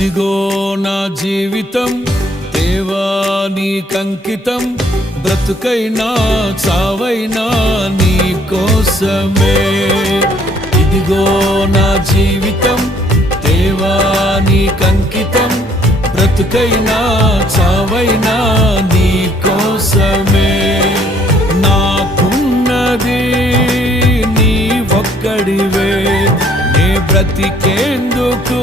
ఇదిగో నా జీవితం దేవా నీకంకితం, బ్రతుకైనా చావైనా నీ కోసమే. ఇదిగో నా జీవితం దేవా నీకంకితం, బ్రతుకైనా చావైనా నీ కోసమే. నాకున్నది నీ ఒక్కడివే, నే బ్రతికేందుకు